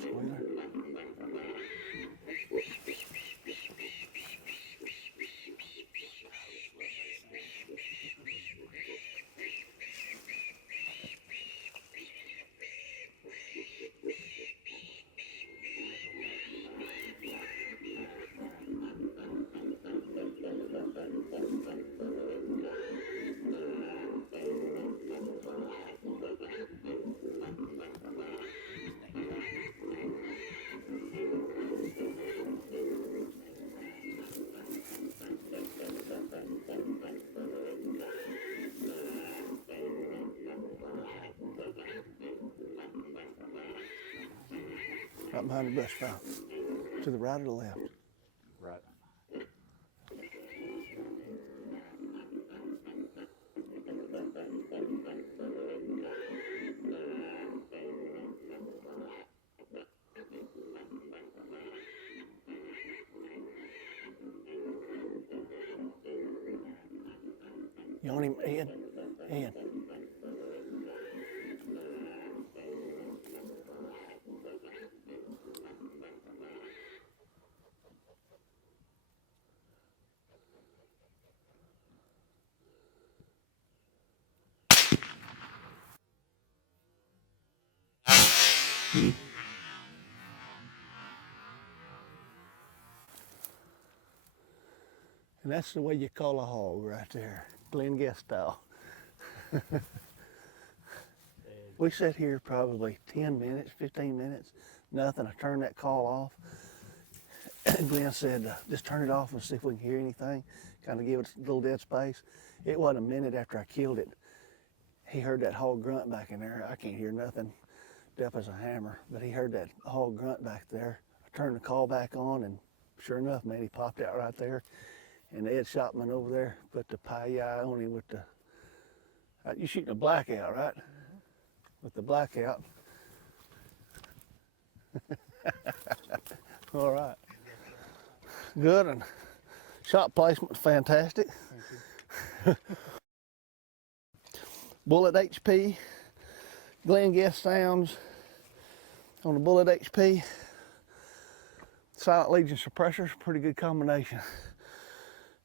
squealer. Right behind the brush pile. To the right or the left? Right. You on him, Ed? Ed. And that's the way you call a hog right there, Glenn Guest style. We sat here probably 10 minutes, 15 minutes, nothing. I turned that call off. Glenn said, just turn it off and see if we can hear anything, kind of give it a little dead space. It wasn't a minute after I killed it. He heard that hog grunt back in there. I can't hear nothing, deaf as a hammer, but he heard that hog grunt back there. I turned the call back on, and sure enough, man, he popped out right there. And Ed Shopman over there put the pie on him with the, you're shooting a blackout, right? With the blackout. All right. Good, and shot placement fantastic. Bullet HP, Glenn Guest sounds on the Bullet HP. Silent Legion suppressors, pretty good combination.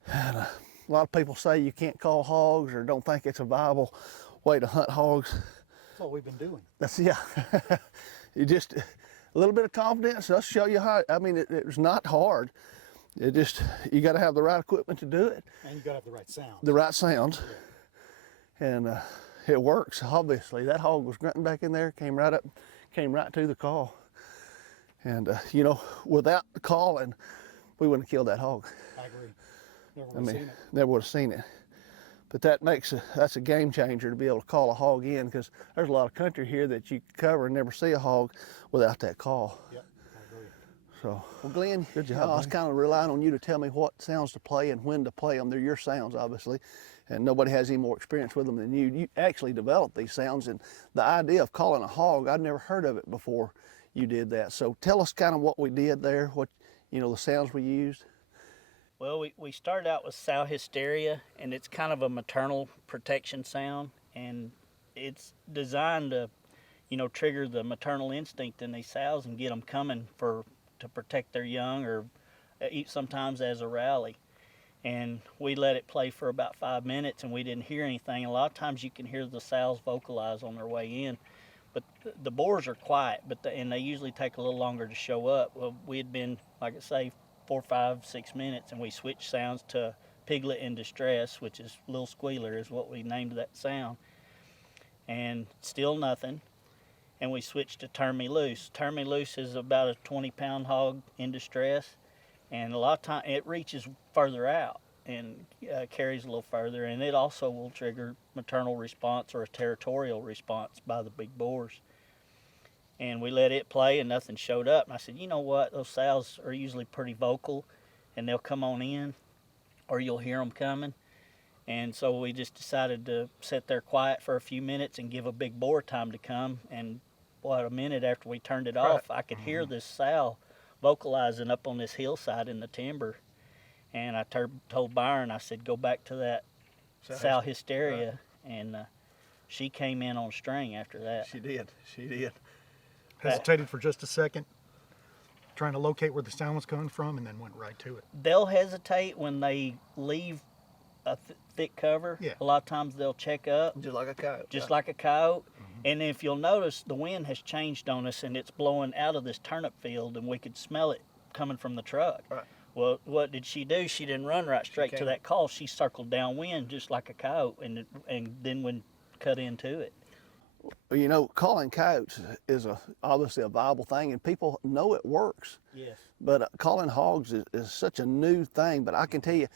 And a lot of people say you can't call hogs or don't think it's a viable way to hunt hogs. That's what we've been doing. That's, yeah. You just, a little bit of confidence, I'll show you how, I mean, it's not hard. It just, you got to have the right equipment to do it. And you got to have the right sound. The right sounds. Yeah. And it works, obviously. That hog was grunting back in there, came right to the call. And, you know, without the calling, we wouldn't have killed that hog. I agree. Never would have seen it. Never would have seen it. But that's a game changer to be able to call a hog in, because there's a lot of country here that you cover and never see a hog without that call. Yep, I agree. So, well, Glenn, good job. I was kind of relying on you to tell me what sounds to play and when to play them. They're your sounds, obviously, and nobody has any more experience with them than you. You actually developed these sounds, and the idea of calling a hog, I'd never heard of it before you did that. So tell us kind of what we did there, what, you know, the sounds we used. Well, we started out with sow hysteria, and it's kind of a maternal protection sound, and it's designed to, you know, trigger the maternal instinct in these sows and get them coming to protect their young, or sometimes as a rally. And we let it play for about 5 minutes, and we didn't hear anything. A lot of times you can hear the sows vocalize on their way in, but the boars are quiet, and they usually take a little longer to show up. Well, we had been, like I say, 4, 5, 6 minutes, and we switched sounds to Piglet in Distress, which is Little Squealer is what we named that sound, and still nothing. And we switched to Turn Me Loose. Turn Me Loose is about a 20-pound hog in distress, and a lot of time it reaches further out and carries a little further, and it also will trigger maternal response or a territorial response by the big boars. And we let it play, and nothing showed up. And I said, you know what? Those sows are usually pretty vocal, and they'll come on in, or you'll hear them coming. And so we just decided to sit there quiet for a few minutes and give a big boar time to come. And a minute after we turned it off, I could hear this sow vocalizing up on this hillside in the timber. And I told Byron, I said, go back to that sow hysteria. Right. And she came in on string after that. She did. hesitated for just a second, trying to locate where the sound was coming from, and then went right to it. They'll hesitate when they leave a thick cover. Yeah. A lot of times they'll check up, Just like a coyote. just like a coyote. And if you'll notice, the wind has changed on us, and it's blowing out of this turnip field, and we could smell it coming from the truck. Right. Well, what did she do? She didn't run right straight to came- that call. She circled downwind just like a coyote, and then went cut into it. Well, you know, calling coyotes is obviously a viable thing, and people know it works. Yes. But calling hogs is such a new thing. But I can tell you,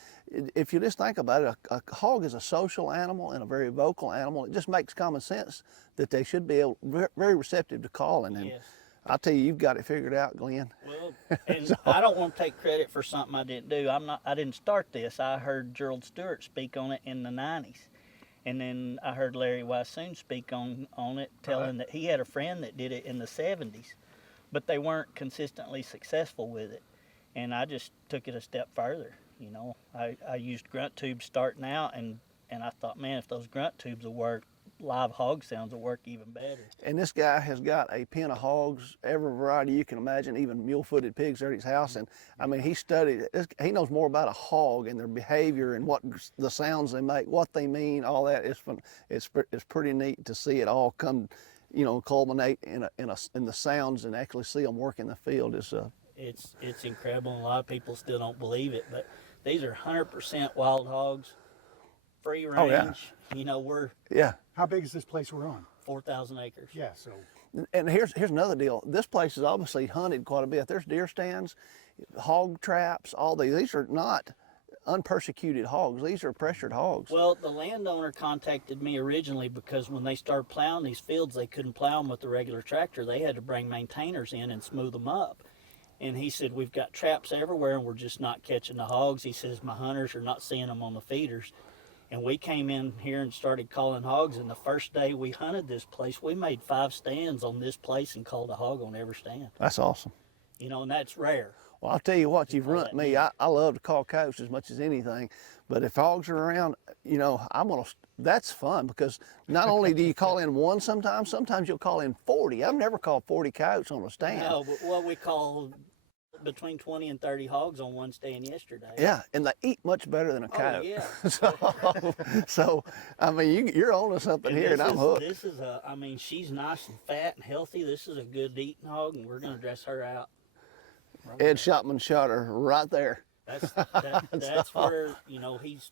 if you just think about it, a hog is a social animal and a very vocal animal. It just makes common sense that they should be very receptive to calling. And Yes. I tell you, you've got it figured out, Glenn. Well, and I don't want to take credit for something I didn't do. I didn't start this. I heard Gerald Stewart speak on it in the 90s. And then I heard Larry Weissoon speak on it, telling that he had a friend that did it in the 70s, but they weren't consistently successful with it. And I just took it a step further. You know, I used grunt tubes starting out, and I thought, man, if those grunt tubes will work, live hog sounds will work even better. And this guy has got a pen of hogs, every variety you can imagine, even mule-footed pigs there at his house. And I mean, he studied it. He knows more about a hog and their behavior and what the sounds they make, what they mean, all that. It's pretty neat to see it all come, you know, culminate in the sounds and actually see them work in the field. It's incredible. And a lot of people still don't believe it, but these are 100% wild hogs, free range. Oh, yeah. You know, we're Yeah. How big is this place we're on? 4,000 acres. Yeah, so And here's another deal. This place is obviously hunted quite a bit. There's deer stands, hog traps, all these. These are not unpersecuted hogs. These are pressured hogs. Well, the landowner contacted me originally because when they started plowing these fields, they couldn't plow them with the regular tractor. They had to bring maintainers in and smooth them up. And he said, we've got traps everywhere and we're just not catching the hogs. He says, my hunters are not seeing them on the feeders. And we came in here and started calling hogs. And the first day we hunted this place, we made 5 stands on this place and called a hog on every stand. That's awesome. You know, and that's rare. Well, I'll tell you what, you've ruined me. I love to call coyotes as much as anything, but if hogs are around, you know, that's fun because not only do you call in one sometimes you'll call in 40. I've never called 40 coyotes on a stand. No, but what we called between 20 and 30 hogs on one stand yesterday. Yeah, and they eat much better than a coyote. yeah. so, I mean, you're on to something here, and I'm hooked. This is I mean, she's nice and fat and healthy. This is a good eating hog, and we're going to dress her out. Ed Shopman shot her right there. That's where, you know, he's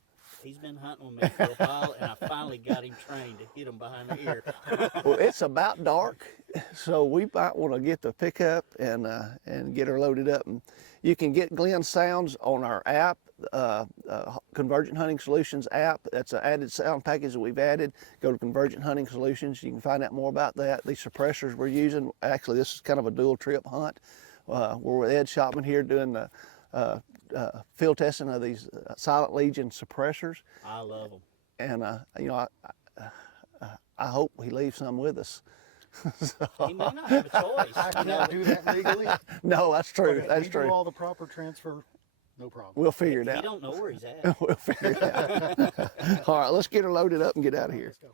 been hunting with me for a while, and I finally got him trained to hit him behind the ear. Well, it's about dark, so we might want to get the pickup and get her loaded up. And you can get Glenn's sounds on our app, Convergent Hunting Solutions app. That's an added sound package that we've added. Go to Convergent Hunting Solutions. You can find out more about that. These suppressors we're using. Actually, this is kind of a dual trip hunt. We're with Ed Shopman here doing the field testing of these Silent Legion suppressors. I love them. And you know, I hope he leaves some with us. He may not have a choice. I you know, cannot do that legally. No, that's true. But if That's we true. do all the proper transfer, no problem. We'll figure it He out. don't know where he's at. We'll figure it out. All right, let's get her loaded up and get out of here. Let's go.